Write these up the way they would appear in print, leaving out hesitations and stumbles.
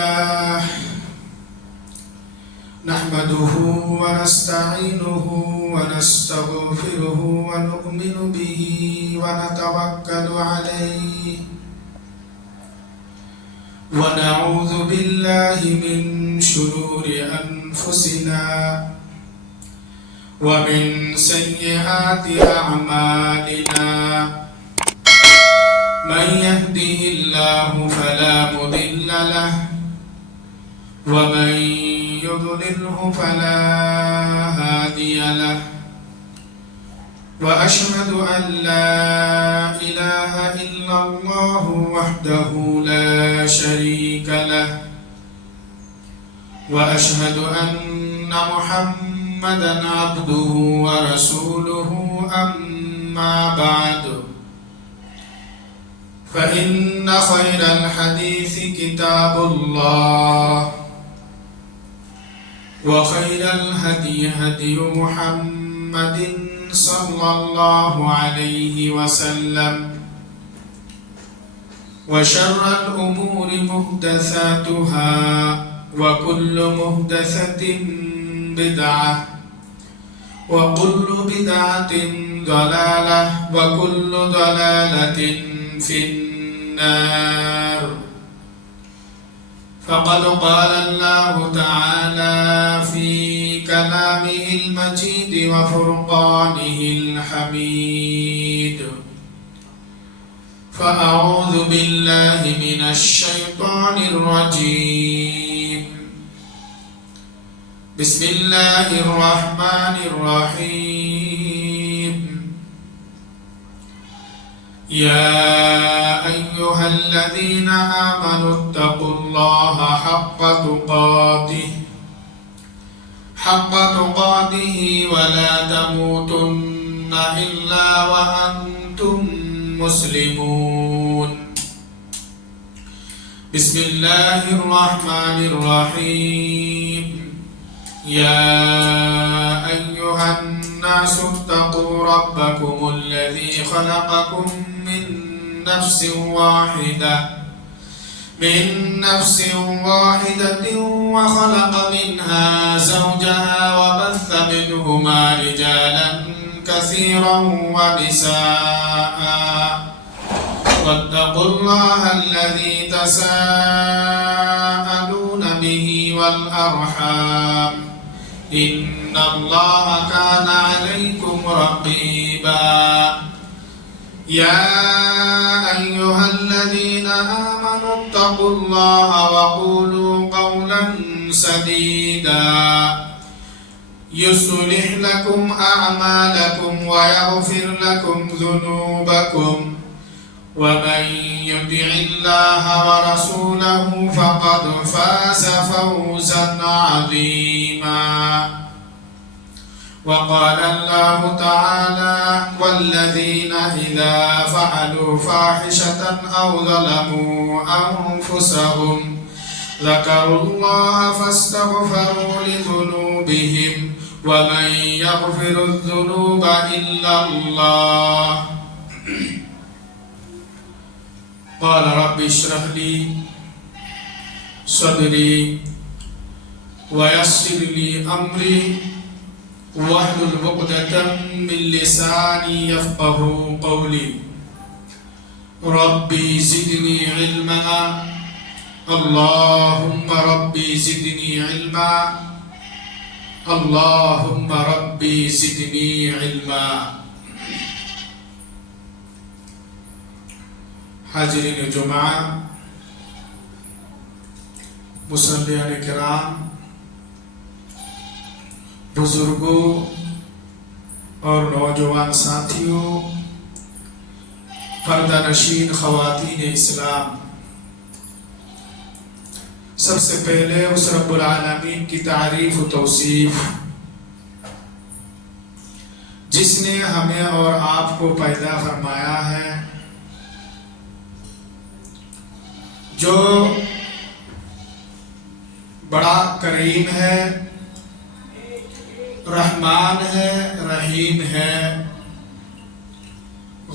لله نحمده ونستعينه ونستغفره ونؤمن به ونتوكل عليه ونعوذ بالله من شرور أنفسنا ومن سيئات أعمالنا من يهده الله فلا مضل له ومن يضلله فلا هادي له وأشهد أن لا إله إلا الله وحده لا شريك له وأشهد أن محمدا عبده ورسوله أما بعد فإن خير الحديث كتاب الله وخير الهدي هدي محمد صلى الله عليه وسلم وشر الأمور محدثاتها وكل محدثة بدعة وكل بدعة ضلالة وكل ضلالة في النار فقد قال الله تعالى في كلامه المجيد وفرقانه الحميد فأعوذ بالله من الشيطان الرجيم بسم الله الرحمن الرحيم يا أيها الذين آمنوا اتقوا الله حق تقاته ولا تموتن إلا وأنتم مسلمون بسم الله الرحمن الرحيم يا أيها الناس اتقوا ربكم الذي خلقكم من نفس واحدة وخلق منها زوجها وبث منهما رجالا كثيرا ونساء واتقوا الله الذي تساءلون به والأرحام إن الله كان عليكم رقيبا يا أيها الذين آمنوا اتقوا الله وقولوا قولا سديدا يصلح لكم أعمالكم ويغفر لكم ذنوبكم ومن يطع الله ورسوله فقد فاز فوزا عظيما وقال الله تعالى والذين إذا فعلوا فاحشة أو ظلموا أنفسهم ذكروا الله فاستغفروا لذنوبهم ومن يغفر الذنوب إلا الله قال رب اشرح لي صدري ويسر لي أمري واحلل عقدة من لساني يفقه قولي ربي زدني علما اللهم ربي زدني علما اللهم ربي زدني علما حاضرین جمعہ مصلیان کرام بزرگوں اور نوجوان ساتھیوں پردہ نشین خواتین اسلام سب سے پہلے اس رب العالمین کی تعریف و توصیف جس نے ہمیں اور آپ کو پیدا فرمایا ہے جو بڑا کریم ہے رحمان ہے رحیم ہے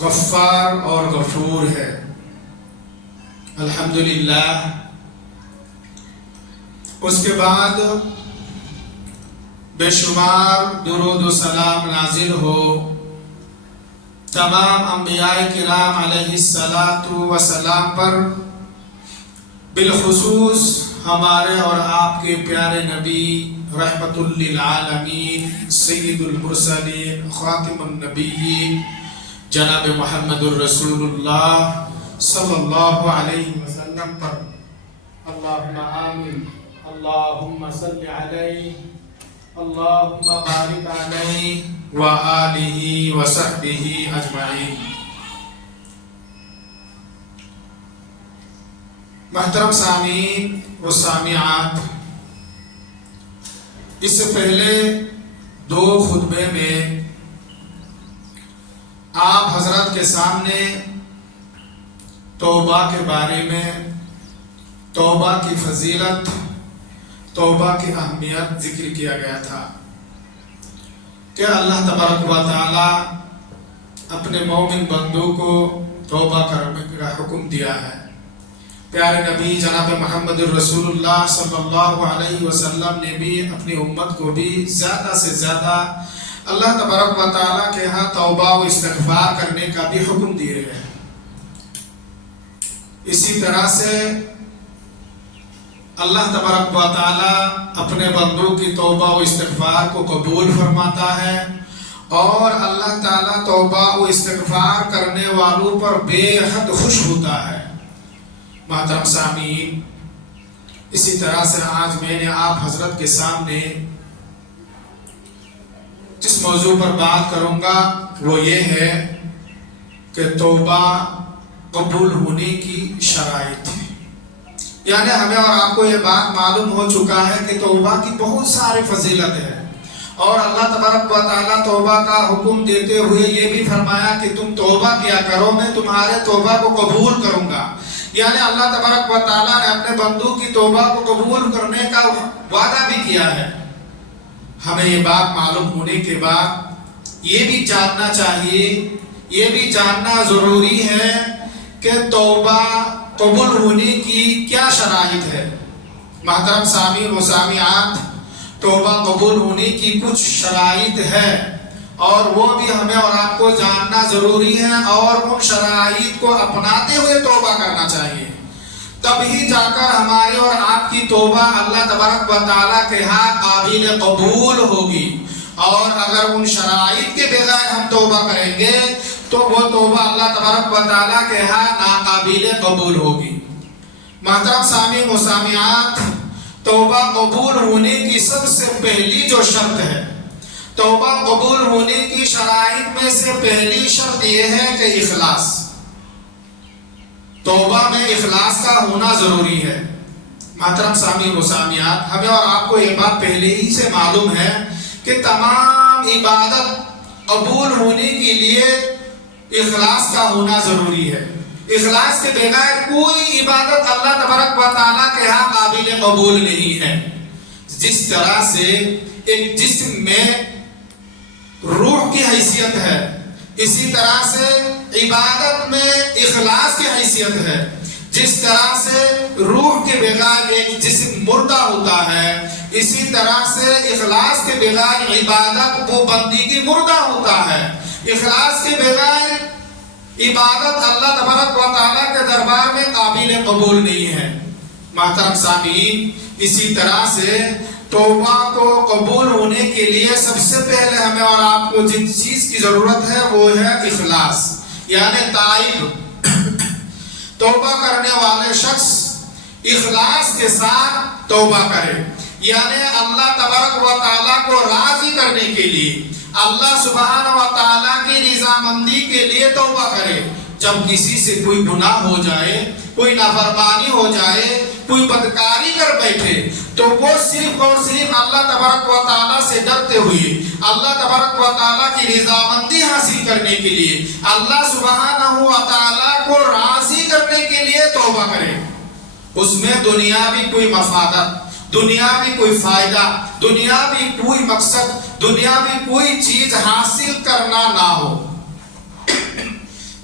غفار اور غفور ہے۔ الحمدللہ اس کے بعد بے شمار درود و سلام نازل ہو تمام انبیاء کرام علیہ الصلاۃ والسلام پر، بالخصوص ہمارے اور آپ کے پیارے نبی رحمت للعالمین سید المرسلین خاتم النبیین جناب محمد الرسول اللہ صلی اللہ علیہ وسلم پر۔ اللہم آمین، اللہم صلی علیہ، اللہم بارک علیہ وآلہ وصحبہ اجمعین۔ محترم سامعین و سامعات، اس سے پہلے 2 خطبے میں آپ حضرات کے سامنے توبہ کے بارے میں، توبہ کی فضیلت، توبہ کی اہمیت ذکر کیا گیا تھا کہ اللہ تبارک و تعالی اپنے مومن بندوں کو توبہ کرنے کا حکم دیا ہے۔ پیارے نبی جناب محمد الرسول اللہ صلی اللہ علیہ وسلم نے بھی اپنی امت کو بھی زیادہ سے زیادہ اللہ تبارک و تعالیٰ کے ہاں توبہ و استغفار کرنے کا بھی حکم دیے ہیں۔ اسی طرح سے اللہ تبارک و تعالیٰ اپنے بندوں کی توبہ و استغفار کو قبول فرماتا ہے، اور اللہ تعالیٰ توبہ و استغفار کرنے والوں پر بے حد خوش ہوتا ہے۔ محترم سامعین، اسی طرح سے آج میں نے آپ حضرت کے سامنے جس موضوع پر بات کروں گا وہ یہ ہے کہ توبہ قبول ہونے کی شرائط ہے۔ یعنی ہمیں اور آپ کو یہ بات معلوم ہو چکا ہے کہ توبہ کی بہت ساری فضیلت ہے، اور اللہ تبارک و تعالیٰ توبہ کا حکم دیتے ہوئے یہ بھی فرمایا کہ تم توبہ کیا کرو، میں تمہارے توبہ کو قبول کروں گا۔ یعنی اللہ تبارک و تعالیٰ نے اپنے بندوں کی توبہ کو قبول کرنے کا وعدہ بھی کیا ہے۔ ہمیں یہ بات معلوم ہونے کے بعد یہ بھی جاننا چاہیے، یہ بھی جاننا ضروری ہے کہ توبہ قبول ہونے کی کیا شرائط ہے۔ محترم سامعین و سامعات، توبہ قبول ہونے کی کچھ شرائط ہے، اور وہ بھی ہمیں اور آپ کو جاننا ضروری ہے، اور ان شرائط کو اپناتے ہوئے توبہ کرنا چاہیے، تبھی جا کر ہماری اور آپ کی توبہ اللہ تبارک و تعالیٰ کے ہاں قابل قبول ہوگی۔ اور اگر ان شرائط کے بغیر ہم توبہ کریں گے تو وہ توبہ اللہ تبارک و تعالیٰ کے ہاں ناقابل قبول ہوگی۔ محترم سامعین و سامعات، توبہ قبول ہونے کی سب سے پہلی جو شرط ہے، توبہ قبول ہونے کی شرائط میں سے پہلی شرط یہ ہے کہ اخلاص۔ توبہ میں اخلاص کا ہونا ضروری ہے۔ محترم سامعین و سامعات، ہمیں اور آپ کو یہ بات پہلے ہی سے معلوم ہے کہ تمام عبادت قبول ہونے کے لیے اخلاص کا ہونا ضروری ہے۔ اخلاص کے بغیر کوئی عبادت اللہ تبارک و تعالیٰ کے ہاں قابل قبول نہیں ہے۔ جس طرح سے ایک جسم میں روح کی حیثیت ہے، اسی طرح سے عبادت میں اخلاص کی حیثیت ہے۔ جس طرح سے روح کے بغیر ایک جسم مردہ ہوتا ہے، اسی طرح سے اخلاص کے بغیر عبادت وہ بندگی مردہ ہوتا ہے۔ اخلاص کے بغیر عبادت اللہ تبارک و تعالیٰ کے دربار میں قابل قبول نہیں ہے۔ محترم سامعین، اسی طرح سے توبہ کو قبول ہونے کے لیے سب سے پہلے ہمیں اور آپ کو جن چیز کی ضرورت ہے وہ ہے اخلاص، یعنی تائب۔ توبہ کرنے والے شخص اخلاص کے ساتھ توبہ کرے، یعنی اللہ تبارک و تعالیٰ کو راضی کرنے کے لیے، اللہ سبحانہ و تعالیٰ کی رضامندی کے لیے توبہ کرے۔ جب کسی سے کوئی گناہ ہو جائے، کوئی نافرمانی ہو جائے، کوئی بدکاری کر بیٹھے، تو وہ صرف اور صرف اللہ تبارک و تعالیٰ سے ڈرتے ہوئے، اللہ تبارک و تعالیٰ کی رضامندی حاصل کرنے کے لیے، اللہ سبحانہ و تعالیٰ کو راضی کرنے کے لیے توبہ کرے۔ اس میں دنیاوی کوئی مفادت، دنیاوی کوئی فائدہ، دنیاوی کوئی مقصد، دنیاوی کوئی چیز حاصل کرنا نہ ہو۔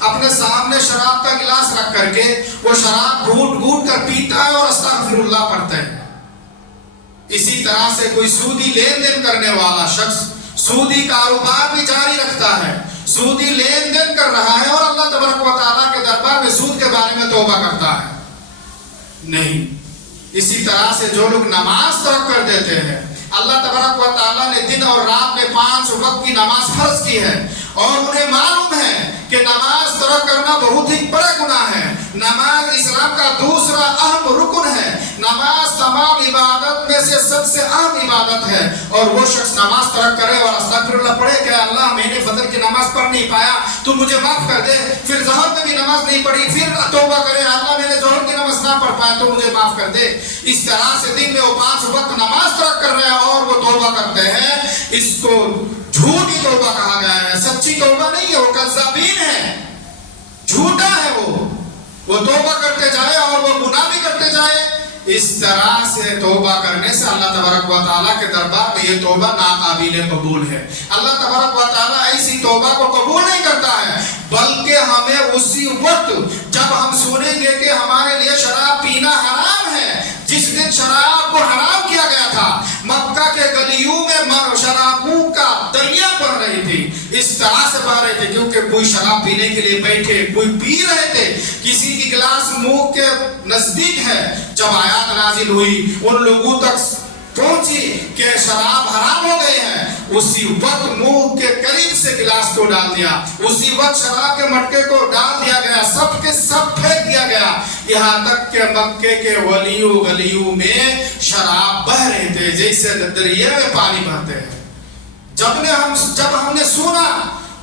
اپنے سامنے شراب کا گلاس رکھ کر کے وہ شراب گھونٹ گھونٹ کر پیتا ہے اور استغفر اللہ پڑھتا ہے۔ اسی طرح سے کوئی سودی لین دین کرنے والا شخص سودی کاروبار بھی جاری رکھتا ہے، سودی لین دین کر رہا ہے اور اللہ تبارک و تعالیٰ کے دربار میں سود کے بارے میں توبہ کرتا ہے؟ نہیں۔ اسی طرح سے جو لوگ نماز ترک کر دیتے ہیں، اللہ تبارک و تعالیٰ نے دن اور رات میں 5 وقت کی نماز فرض کی ہے اور انہیں معلوم ہے کہ نماز ترک کرنا بہت ہی بڑا گناہ ہے۔ نماز اسلام کا دوسرا اہم رکن ہے، نماز تمام عبادت میں سے سب سے اہم عبادت ہے، اور وہ شخص نماز ترک کرے اور استغفر اللہ پڑھے کہ اللہ میں نے فجر کی نماز پڑھ نہیں پایا تو مجھے معاف کر دے، پھر ظہر میں بھی نماز نہیں پڑھی پھر توبہ کرے اللہ میں نے ظہر کی نماز نہ پڑھ پایا تو مجھے معاف کر دے، اس طرح سے دن میں وہ 5 وقت نماز ترک کر رہے ہیں اور وہ توبہ کرتے ہیں، اس کو جھوٹی توبہ کہا گیا ہے، سچی توبہ نہیں ہے، وہ کذابین ہے، جھوٹا ہے وہ توبہ کرتے جائے اور وہ گناہ بھی کرتے جائے۔ اس طرح سے توبہ کرنے سے اللہ تبارک و تعالیٰ کے دربار میں یہ توبہ ناقابل قبول ہے۔ اللہ تبارک و تعالیٰ ایسی توبہ کو قبول نہیں کرتا ہے، بلکہ ہمیں اسی وقت جب ہم سنیں گے کہ ہمارے لیے شراب پینا حرام ہے، جس دن شراب کو حرام کیا گیا تھا، مکہ کے گلیوں میں شرابوں کا دریا بڑھ رہی تھی، اس طرح سے بڑھ رہے تھے کیونکہ کوئی شراب پینے کے لیے بیٹھے، کوئی پی رہے تھے، کسی کی گلاس منہ کے نزدیک ہے، جب آیات نازل ہوئی ان لوگوں تک پہنچی کہ شراب حرام ہو گئے ہیں، اسی وقت منہ کے قریب سے گلاس کو ڈال دیا، اسی وقت شراب کے مٹکے کو ڈال دیا گیا، سب کے سب پھینک دیا گیا، یہاں تک کہ مکے کے ولیوں گلیوں میں شراب بہ رہے تھے جیسے دریا میں پانی بہتے ہیں۔ جب ہم نے سنا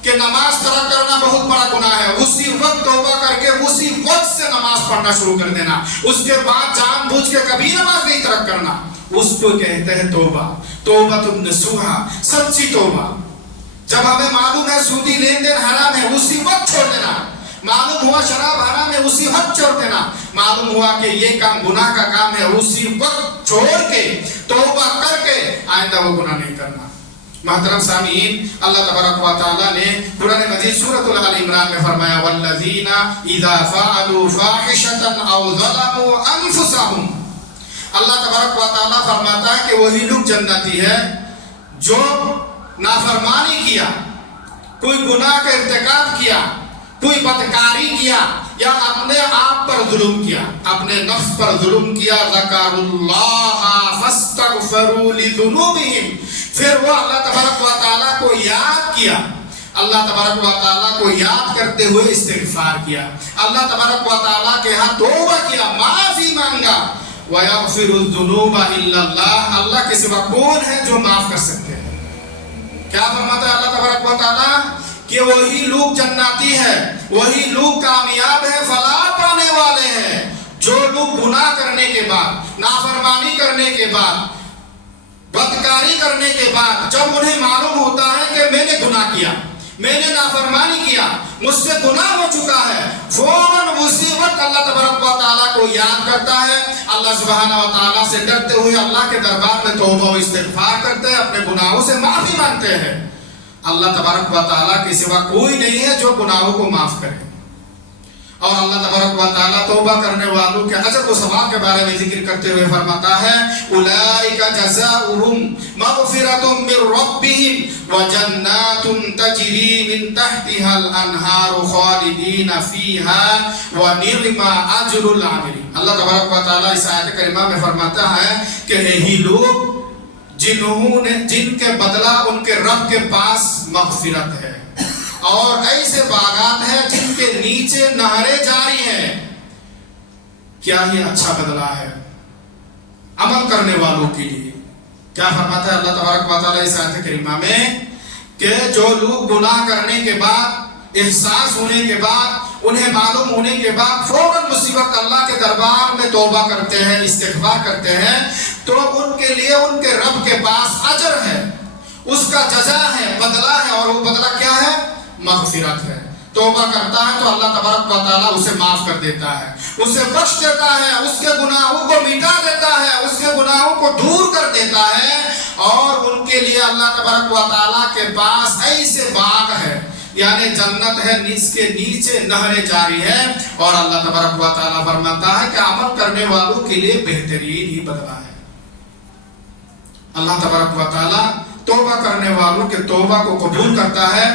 کہ نماز ترک کرنا بہت بڑا گناہ ہے، اسی وقت توبہ کر کے اسی وقت سے نماز پڑھنا شروع کر دینا، اس کے بعد جان بوجھ کے کبھی نماز نہیں ترک کرنا، اس کو کہتے ہیں توبہ، توبۃ النصوحہ، سچی توبہ۔ جب ہمیں معلوم ہے سودی لین دین حرام ہے اسی وقت چھوڑ دینا، معلوم ہوا شراب حرام ہے اسی وقت چھوڑ دینا، معلوم ہوا کہ یہ کام گناہ کا کام ہے اسی وقت چھوڑ کے توبہ کر کے آئندہ وہ گناہ نہیں کرنا۔ محترم سامعین، اللہ تبارک و تعالیٰ نے قرآن مجید سورۃ آل عمران میں فرمایا والذین اذا فعلوا فاحشة او ظلموا انفسهم، اللہ تبارک و تعالیٰ فرماتا ہے کہ وہی لوگ جنتی ہے جو نافرمانی کیا، کوئی گناہ کا ارتکاب کیا، کوئی بدکاری کیا یا اپنے آپ پر ظلم کیا، اپنے نفس پر ظلم کیا، ذکروا اللہ فاستغفروا لذنوبہم، پھر وہ اللہ تبارک و تعالیٰ کو یاد کیا، اللہ تبارک و تعالیٰ کو یاد کرتے ہوئے استغفار کیا، اللہ تبارک و تعالیٰ کے ہاں توبہ کیا، معافی مانگا، وَيَغْفِرُ الذُّنُوبَ إِلَّا اللَّهُ، اللہ کے سوا کون ہے جو معاف کر سکتے ہیں؟ کیا فرماتا ہے اللہ تبارک و تعالیٰ کہ وہی لوگ جناتی ہے، وہی لوگ کامیاب ہے، فلاح پانے والے ہیں، جو لوگ گناہ کرنے کے بعد، نافرمانی کرنے کے بعد، بدکاری کرنے کے بعد جب انہیں معلوم ہوتا ہے کہ میں نے گناہ کیا، میں نے نافرمانی کیا، مجھ سے گناہ ہو چکا ہے، فوراً اسی وقت اللہ تبارک و تعالیٰ کو یاد کرتا ہے، اللہ سبحانہ و تعالیٰ سے ڈرتے ہوئے اللہ کے دربار میں توبہ و استغفار کرتے ہیں، اپنے گناہوں سے معافی مانگتے ہیں۔ اللہ تبارک و تعالیٰ کے سوا کوئی نہیں ہے جو گناہوں کو معاف کرے، اور اللہ تبارک و تعالیٰ توبہ کرنے والوں کے اجر و ثواب کے بارے میں ذکر کرتے ہوئے فرماتا ہے اولئک جزاؤہم مغفرۃ من ربہم وجنات تجری من تحتها الانہار خالدین فیہا ونعم اجر العاملین۔ اللہ تبارک و تعالیٰ اس آیت کریمہ میں فرماتا ہے کہ یہی لوگ جن کے بدلہ ان کے رب کے پاس مغفرت ہے اور ایسے باغات ہیں جن کے نیچے نہریں جاری ہیں۔ کیا ہی اچھا بدلہ ہے عمل کرنے والوں کے لیے۔ کیا فرماتا ہے اللہ تبارک و تعالیٰ اس آیت کریمہ میں کہ جو لوگ گناہ کرنے کے بعد، احساس ہونے کے بعد، انہیں معلوم ہونے کے بعد فوراً مصیبت اللہ کے دربار میں توبہ کرتے ہیں، استغفار کرتے ہیں، تو ان کے لیے ان کے رب کے پاس اجر ہے، اس کا جزا ہے، بدلہ ہے، اور وہ بدلہ کیا ہے؟ مغفرت ہے۔ توبہ کرتا ہے تو اللہ تبارک و تعالیٰ اسے معاف کر دیتا ہے، اسے بخش دیتا ہے، اس کے گناہوں کو مٹا دیتا ہے، اس کے گناہوں کو دور کر دیتا ہے، اور ان کے لیے اللہ تبارک و تعالیٰ کے پاس ایسے باغ ہے یعنی جنت ہے، اس کے نیچے نہریں جاری ہیں، اور اللہ تبارک و تعالیٰ فرماتا ہے کہ عمل کرنے والوں کے لیے بہترین ہی بدلہ ہے۔ اللہ تبارک و تعالیٰ توبہ کرنے والوں کے توبہ کو قبول کرتا ہے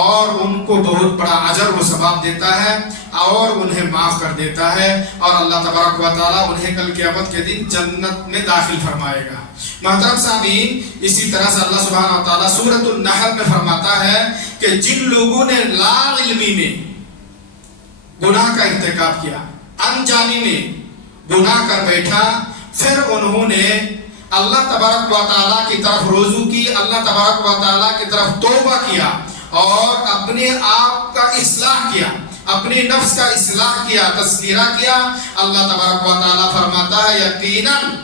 اور ان کو بہت بڑا اجر و ثواب دیتا ہے اور انہیں معاف کر دیتا ہے، اور اللہ تبارک و تعالیٰ انہیں کل قیامت کے دن جنت میں داخل فرمائے گا۔ محترم سامعین، اسی طرح سے اللہ سبحانہ و تعالیٰ سورۃ النحل میں فرماتا ہے کہ جن لوگوں نے لا علمی میں گناہ کا ارتکاب کیا، انجانی میں گناہ کر بیٹھا، پھر انہوں نے اللہ تبارک و تعالیٰ کی طرف رجوع کی، اللہ تبارک و تعالیٰ کی طرف توبہ کیا اور اپنے آپ کا اصلاح کیا، اپنے نفس کا اصلاح کیا، تذکرہ کیا، اللہ تبارک و تعالیٰ فرماتا ہے یقیناً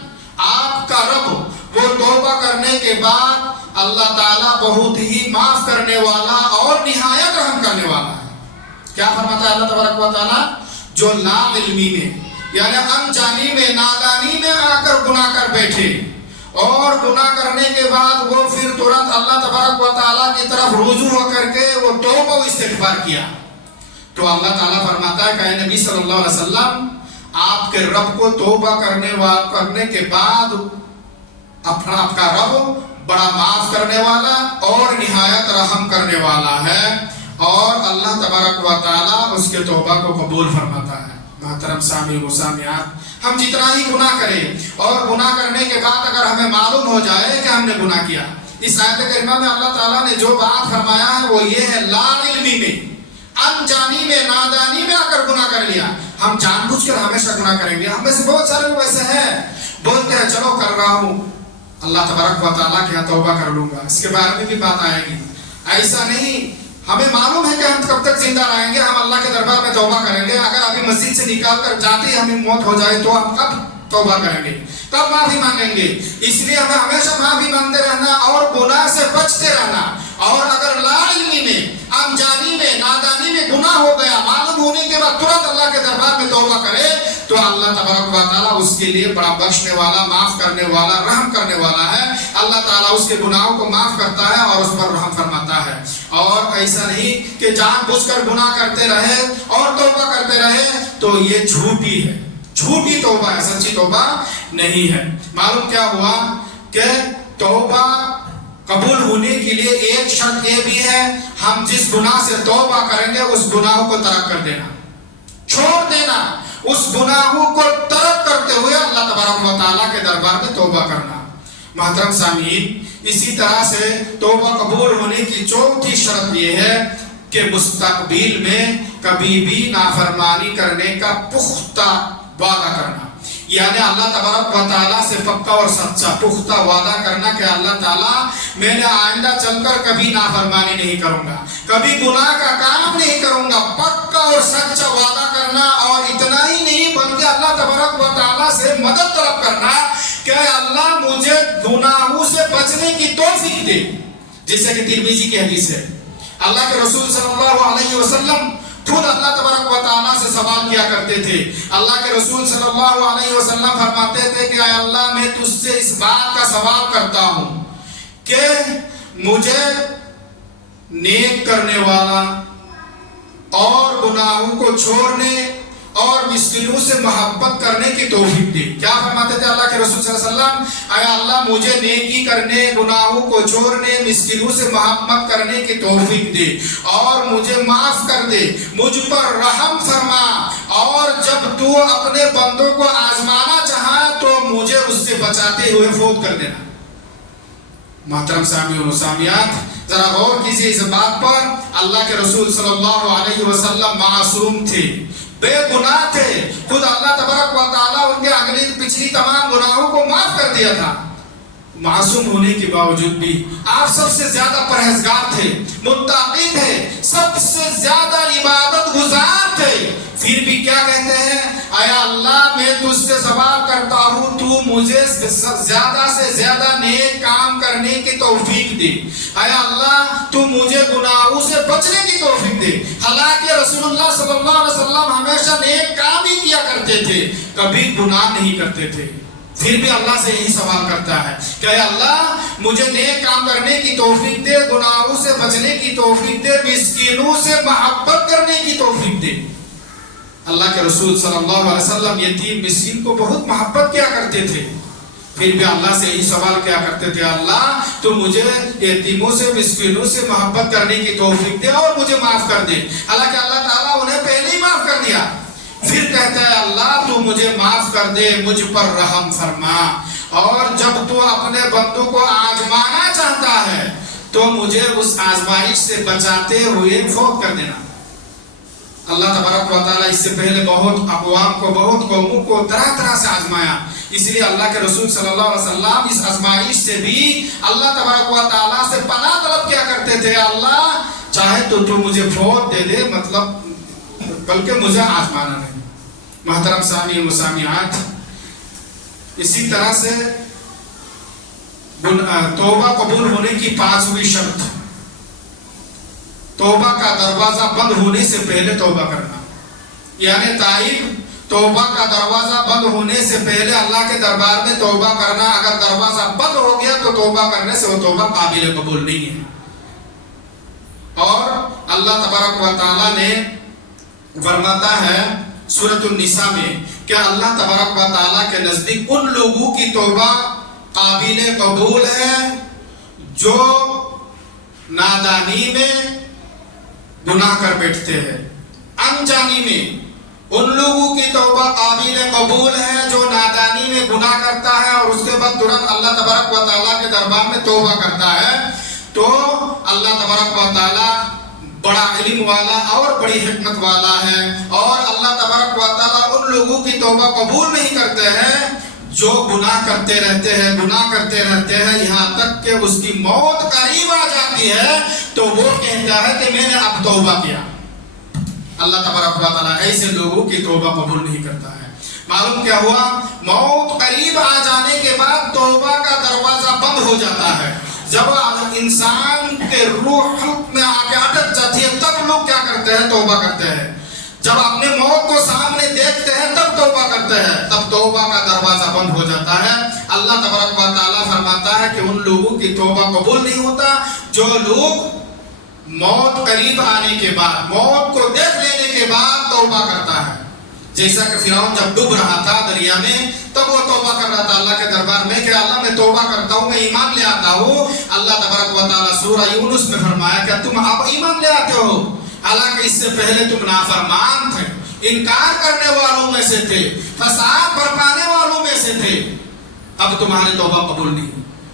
آپ کا رب وہ توبہ کرنے کے بعد اللہ تعالیٰ بہت ہی معاف کرنے والا اور نہایت رحم کرنے والا ہے۔ کیا فرماتا ہے اللہ تبارک و تعالیٰ؟ جو لا علمی میں یعنی انجانی میں، نادانی میں آ کر گناہ کر بیٹھے اور گناہ کرنے کے بعد وہ پھر ترنت اللہ تبارک و تعالیٰ کی طرف رجوع ہو کر کے وہ توبہ و استغفار کیا، تو اللہ تعالیٰ فرماتا ہے کہ اے نبی صلی اللہ علیہ وسلم، آپ کے رب کو توبہ کرنے کے بعد آپ کا رب بڑا معاف کرنے والا اور نہایت رحم کرنے والا ہے، اور اللہ تبارک و تعالیٰ اس کے توبہ کو قبول فرماتا ہے۔ محترم سامعین و سامعات، ہم جتنا ہی گناہ کریں اور گناہ کرنے کے بعد اگر ہمیں معلوم ہو جائے کہ ہم نے گناہ کیا، اس آیت کریمہ میں اللہ تعالیٰ نے جو بات فرمایا ہے وہ یہ ہے، لا علمی میں، انجانی میں، نادانی میں آ کر گناہ کر لیا۔ ہم جان بوجھ کر ہمیشہ گناہ کریں گے، ہم میں سے بہت سارے لوگ ایسے ہیں، بولتے ہیں چلو کر رہا ہوں، اللہ تبارک و تعالیٰ کے یہاں توبہ کر لوں گا، اس کے بارے میں بھی بات آئے گی۔ ایسا نہیں، ہمیں معلوم ہے کہ ہم کب تک زندہ رہیں گے، ہم اللہ کے دربار میں توبہ کریں گے۔ اگر ابھی مسجد سے نکال کر جاتے ہی ہمیں موت ہو جائے تو ہم کب توبہ کریں گے، کب معافی مانگیں گے؟ اس لیے ہمیں ہمیشہ معافی مانگتے رہنا اور گناہ سے بچتے رہنا، اور اگر لا علمی میں، انجانی میں، نادانی میں گناہ ہو گیا، معلوم ہونے کے بعد ترنت اللہ کے دربار میں توبہ کرے تو اللہ تبارک و تعالیٰ اس کے لیے بڑا بخشنے والا، معاف کرنے والا، رحم کرنے والا ہے۔ اللہ تعالیٰ اس کے گناہوں کو معاف کرتا ہے اور اس پر رحم فرماتا ہے۔ اور ایسا نہیں کہ جان بوجھ کر گناہ کرتے رہے اور توبہ کرتے رہے تو یہ جھوٹی ہے، جھوٹی توبہ ہے، سچی توبہ نہیں ہے۔ معلوم کیا ہوا کہ توبہ قبول ہونے کے لیے ایک شرط یہ بھی ہے، ہم جس گناہ سے توبہ کریں گے اس گناہوں کو ترک کر دینا، چھوڑ دینا، اس گناہوں کو ترک کرتے ہوئے اللہ تبارک و تعالیٰ کے دربار میں توبہ کرنا۔ محترم سامعین، اسی طرح سے توبہ قبول ہونے کی چوتھی شرط یہ ہے کہ مستقبل میں کبھی بھی نافرمانی کرنے کا پختہ وعدہ کرنا، یعنی اللہ تبارک و تعالیٰ سے پکا اور سچا پختہ وعدہ کرنا کہ اللہ تعالیٰ میں نے آئندہ چل کر کبھی نافرمانی نہیں کروں گا، کبھی گناہ کا کام نہیں کروں گا، پکا اور سچا وعدہ کرنا۔ اور اتنا ہی نہیں بلکہ اللہ تبارک و تعالیٰ سے مدد طلب کرنا کہ اللہ مجھے گناہوں سے بچنے کی توفیق دے، جیسے کہ ترمذی کی حدیث ہے، اللہ کے رسول صلی اللہ علیہ وسلم خود اللہ تبارک و تعالیٰ سے سوال کیا کرتے تھے۔ اللہ کے رسول صلی اللہ علیہ وسلم فرماتے تھے کہ اے اللہ، میں تجھ سے اس بات کا سوال کرتا ہوں کہ مجھے نیک کرنے والا اور گناہوں کو چھوڑنے اور مسکینوں سے محبت کرنے کی توفیق دے۔ کیا فرماتے تھے اللہ کے رسول صلی اللہ علیہ وسلم؟ اے اللہ، مجھے نیکی کرنے، گناہوں کو چھوڑنے، مسکینوں سے محبت کرنے کی توفیق دے اور مجھے معاف کر دے، مجھ پر رحم فرما، اور جب تو اپنے بندوں کو آزمانا چاہا تو مجھے اس سے بچاتے ہوئے فوت کر دینا۔ محترم سامعین و سامعات، ذرا غور کیجیے اس بات پر، اللہ کے رسول صلی اللہ علیہ وسلم معصوم تھے، بے گناہ تھے، خود اللہ تبارک و تعالیٰ ان کے اگلی پچھلی تمام گناہوں کو معاف کر دیا تھا۔ معصوم ہونے کے باوجود بھی آپ سب سے زیادہ پرہیزگار تھے، متقی تھے، سب سے زیادہ عبادت گزار تھے، پھر بھی کیا کہتے ہیں؟ اے اللہ، میں تجھ سے سوال کرتا ہوں تو مجھے زیادہ سے زیادہ نیک کام کرنے کی توفیق دے، اے اللہ تو مجھے گناہوں سے بچنے کی توفیق دے۔ حالانکہ رسول اللہ صلی اللہ علیہ وسلم ہمیشہ نیک کام ہی کیا کرتے تھے، کبھی گناہ نہیں کرتے تھے، پھر بھی اللہ سے یہی سوال کرتا ہے کہ اے اللہ، مجھے نیک کام کرنے کی توفیق دے، گناہوں سے بچنے کی توفیق دے، مسکینوں سے محبت کرنے کی توفیق دے۔ اللہ کے رسول صلی اللہ علیہ وسلم یتیم مسکین کو بہت محبت کیا کرتے تھے، پھر بھی اللہ سے یہی سوال کیا کرتے تھے، اللہ تو مجھے یتیموں سے مسکینوں سے محبت کرنے کی توفیق دے اور مجھے معاف کر دے۔ حالانکہ اللہ تعالیٰ انہیں پہلے ہی معاف کر دیا، پھر کہتا ہے اللہ تو مجھے معاف کر دے، مجھ پر رحم فرما، اور جب تو اپنے بندوں کو آزمانا چاہتا ہے تو مجھے اس آزمائش سے بچاتے ہوئے فوت کر دینا۔ اللہ تبارک و تعالیٰ اس سے پہلے بہت اقوام کو، بہت قوموں کو طرح طرح سے آزمایا، اس لیے اللہ کے رسول صلی اللہ علیہ وسلم اس آزمائش سے بھی اللہ تبارک و تعالیٰ سے پناہ طلب کیا کرتے تھے، اللہ چاہے تو مجھے فوت دے دے، مطلب بلکہ مجھے آزمانا نہیں۔ محترم سامعین و سامعات، اسی طرح سے توبہ قبول ہونے کی 5ویں شرط، توبہ کا دروازہ بند ہونے سے پہلے توبہ کرنا، یعنی تائب توبہ کا دروازہ بند ہونے سے پہلے اللہ کے دربار میں توبہ کرنا۔ اگر دروازہ بند ہو گیا تو توبہ کرنے سے وہ توبہ قابل قبول نہیں ہے۔ اور اللہ تبارک و تعالیٰ نے فرماتا ہے سورۃ النساء میں کہ اللہ تبارک و تعالیٰ کے نزدیک ان لوگوں کی توبہ قابل قبول ہے جو نادانی میں گناہ کر بیٹھتے ہیں، انجانی میں۔ ان لوگوں کی توبہ قابل قبول ہے جو نادانی میں گناہ کرتا ہے اور اس کے بعد ترنت اللہ تبارک و تعالیٰ کے دربار میں توبہ کرتا ہے، تو اللہ تبارک و تعالیٰ بڑا علم والا اور بڑی حکمت والا ہے، اور اللہ تبارک و تعالیٰ ان لوگوں کی توبہ قبول نہیں کرتے ہیں جو گناہ کرتے رہتے ہیں، گناہ کرتے رہتے ہیں، یہاں تک کہ اس کی موت قریب آ جاتی ہے تو وہ کہتا ہے کہ میں نے اب توبہ کیا۔ اللہ تبارک و تعالیٰ ایسے لوگوں کی توبہ قبول نہیں کرتا ہے۔ معلوم کیا ہوا، موت قریب آ جانے کے بعد توبہ کا دروازہ بند ہو جاتا ہے۔ جب انسان کے روح حلق میں آ کے اٹک جاتی ہے تب لوگ کیا کرتے ہیں، توبہ کرتے ہیں۔ جب اپنے موت کو سامنے دیکھتے ہیں تب توبہ کرتے ہیں، تب توبہ کا دروازہ بند ہو جاتا ہے۔ اللہ تبارک و تعالیٰ فرماتا ہے کہ ان لوگوں کی توبہ قبول نہیں ہوتا جو لوگ موت قریب آنے کے بعد، موت کو دیکھ لینے کے بعد توبہ کرتا ہے۔ جیسا کہ فرعون جب ڈوب رہا تھا دریا میں تب وہ توبہ کر رہا تھا اللہ کے دربار میں کہ اللہ میں توبہ کرتا ہوں، میں ایمان لے آتا ہوں۔ اللہ تبارک و تعالیٰ سورہ یونس میں فرمایا کہ تم اب ایمان لے آتے ہو، حالانکہ اس سے پہلے تم نافرمان تھے، انکار کرنے والوں میں سے تھے، فساد برپانے والوں میں سے تھے، اب تمہاری توبہ قبول نہیں۔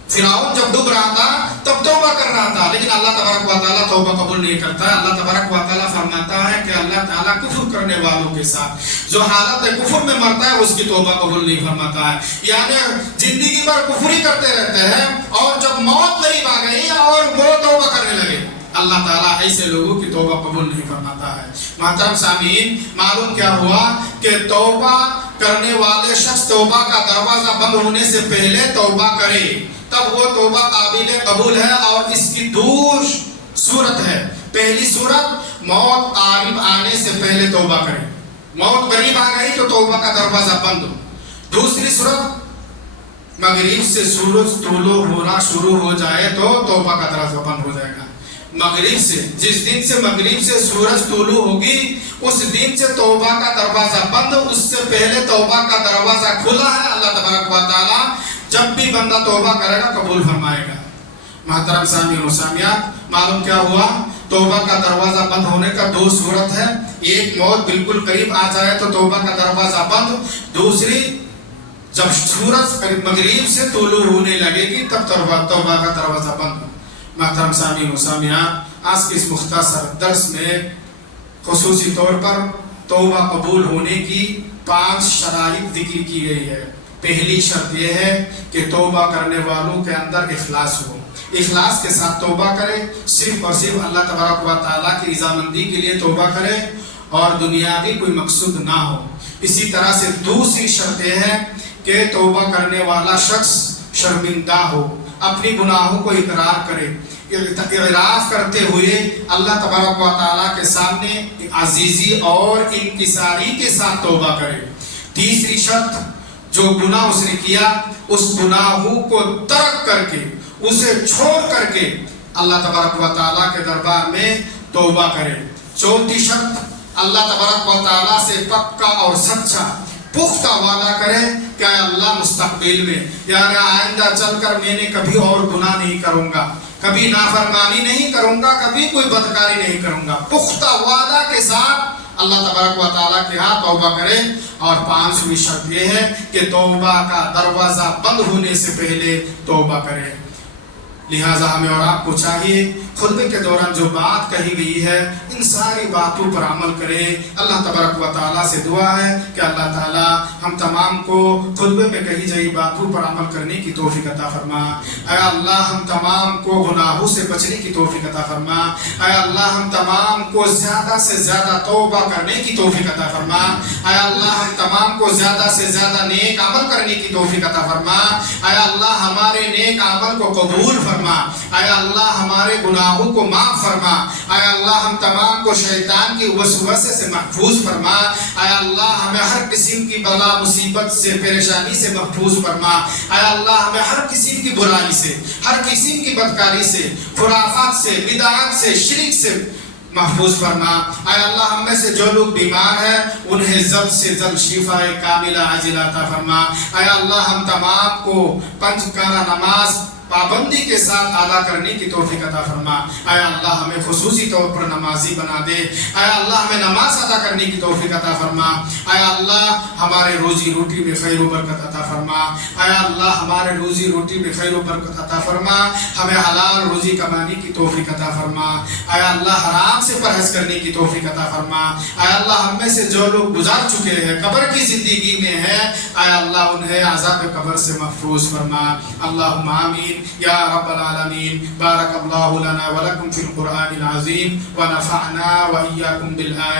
فرعون جب ڈوب رہا تھا تب توبہ کر رہا تھا، لیکن اللہ تبارک و تعالیٰ توبہ قبول نہیں کرتا۔ اللہ تبارک و تعالیٰ فرماتا ہے کہ اللہ تعالیٰ کفر کرنے والوں کے ساتھ جو حالت کفر میں مرتا ہے اس کی توبہ قبول نہیں فرماتا ہے، یعنی زندگی بھر کفر ہی کرتے رہتے ہیں اور جب موت قریب آ گئی اور وہ توبہ کرنے لگے، اللہ تعالیٰ ایسے لوگوں کی توبہ قبول نہیں فرماتا ہے۔ محترم سامعین، معلوم کیا ہوا کہ توبہ کرنے والے شخص توبہ کا دروازہ بند ہونے سے پہلے توبہ کرے تب وہ توبہ قابل قبول ہے۔ اور اس کی دو صورت ہے، پہلی صورت موت قریب آنے سے پہلے توبہ کرے، موت قریب آ گئی تو توبہ کا دروازہ بند ہو۔ دوسری صورت مغرب سے سورج طلوع ہونا شروع ہو جائے تو توبہ کا دروازہ بند ہو جائے گا۔ مغرب سے، جس دن سے مغرب سے سورج طلوع ہوگی اس دن سے توبہ کا دروازہ بند، اس سے پہلے توبہ کا دروازہ کھلا ہے۔ اللہ تبارک و تعالیٰ جب بھی بندہ توبہ کرے گا قبول فرمائے گا۔ محترم سامعین و سامعات، معلوم کیا ہوا، توبہ کا دروازہ بند ہونے کا دو صورت ہے، ایک موت بالکل قریب آ جائے تو توبہ کا دروازہ بند، دوسری جب سورج مغرب سے طلوع ہونے لگے گی تب توبہ کا دروازہ بند۔ محترم سامعین و سامعات، آج کے اس مختصر درس میں خصوصی طور پر توبہ قبول ہونے کی 5 شرائط ذکر کی گئی ہے۔ پہلی شرط یہ ہے کہ توبہ کرنے والوں کے اندر اخلاص ہو، اخلاص کے ساتھ توبہ کرے، صرف اور صرف اللہ تبارک و تعالیٰ کی رضامندی کے لیے توبہ کرے اور دنیاوی کوئی مقصود نہ ہو۔ اسی طرح سے دوسری شرط یہ ہے کہ توبہ کرنے والا شخص شرمندہ ہو، اپنی گناہوں کو اقرار کرے، اعتراف کرتے ہوئے اللہ تبارک و تعالیٰ کے سامنے عزیزی اور انکساری کے ساتھ توبہ کرے۔ تیسری شرط، جو گناہ اس نے کیا اس گناہوں کو ترک کر کے اسے چھوڑ کر کے اللہ تبارک و تعالیٰ کے دربار میں توبہ کرے۔ چوتھی شرط، اللہ تبارک و تعالیٰ سے پکا اور سچا پختہ وعدہ کرے کہ اے اللہ مستقبل میں یعنی آئندہ چل کر میں نے کبھی اور گناہ نہیں کروں گا، کبھی نافرمانی نہیں کروں گا، کبھی کوئی بدکاری نہیں کروں گا، پختہ وعدہ کے ساتھ اللہ تبارک و تعالیٰ کے ہاں توبہ کرے۔ اور پانچویں شرط یہ ہے کہ توبہ کا دروازہ بند ہونے سے پہلے توبہ کرے۔ لہٰذا ہمیں اور آپ کو چاہیے خطبے کے دوران جو بات کہی گئی ہے ان ساری باتوں پر عمل کرے۔ اللہ تبارک و تعالیٰ سے دعا ہے کہ اللہ تعالیٰ ہم تمام کو خطبے میں کہی گئی باتوں پر عمل کرنے کی توفیق عطا فرما۔ اے اللہ ہم تمام کو گناہوں سے بچنے کی توفیق عطا فرما۔ اے اللہ ہم تمام کو زیادہ سے زیادہ توبہ کرنے کی توفیق عطا فرما۔ اے اللہ ہم تمام کو زیادہ سے زیادہ نیک عمل کرنے کی توفیق عطا فرما۔ اے اللہ ہمارے نیک عمل کو قبول فرما۔ اے اللہ ہمارے گناہوں کو معاف فرما۔ اے اللہ ہم تمام کو شیطان کی وسوسے سے محفوظ فرما۔ اے اللہ ہمیں ہر قسم کی بلا مصیبت سے پریشانی سے محفوظ فرما۔ اے اللہ ہمیں ہر قسم کی برائی سے، ہر قسم کی بدکاری سے، خرافات سے، بدعات سے، شرک سے محفوظ فرما۔ اے اللہ ہم میں سے جو لوگ بیمار ہیں انہیں جلد سے جلد شفا کاملہ عاجلہ عطا فرما۔ اے اللہ ہم تمام کو پنج وقتہ نماز پابندی کے ساتھ ادا کرنے کی توفیق عطا فرما۔ اے اللہ ہمیں خصوصی طور پر نمازی بنا دے۔ اے اللہ ہمیں نماز ادا کرنے کی توفیق عطا فرما۔ اے اللہ ہمارے روزی روٹی میں خیر و برکت عطا فرما۔ اے اللہ ہمارے روزی روٹی میں خیر و برکت عطا فرما۔ ہمیں حلال روزی کمانے کی توفیق عطا فرما۔ اے اللہ حرام سے پرہیز کرنے کی توفیق عطا فرما۔ اے اللہ ہم میں سے جو لوگ گزار چکے ہیں قبر کی زندگی میں ہیں اے اللہ انہیں عذاب قبر سے محفوظ فرما۔ اللہم آمین یا رب العالمین۔ بارک اللہ لنا ولکم فی القرآن العظیم ونفعنا وإیاکم بالآیات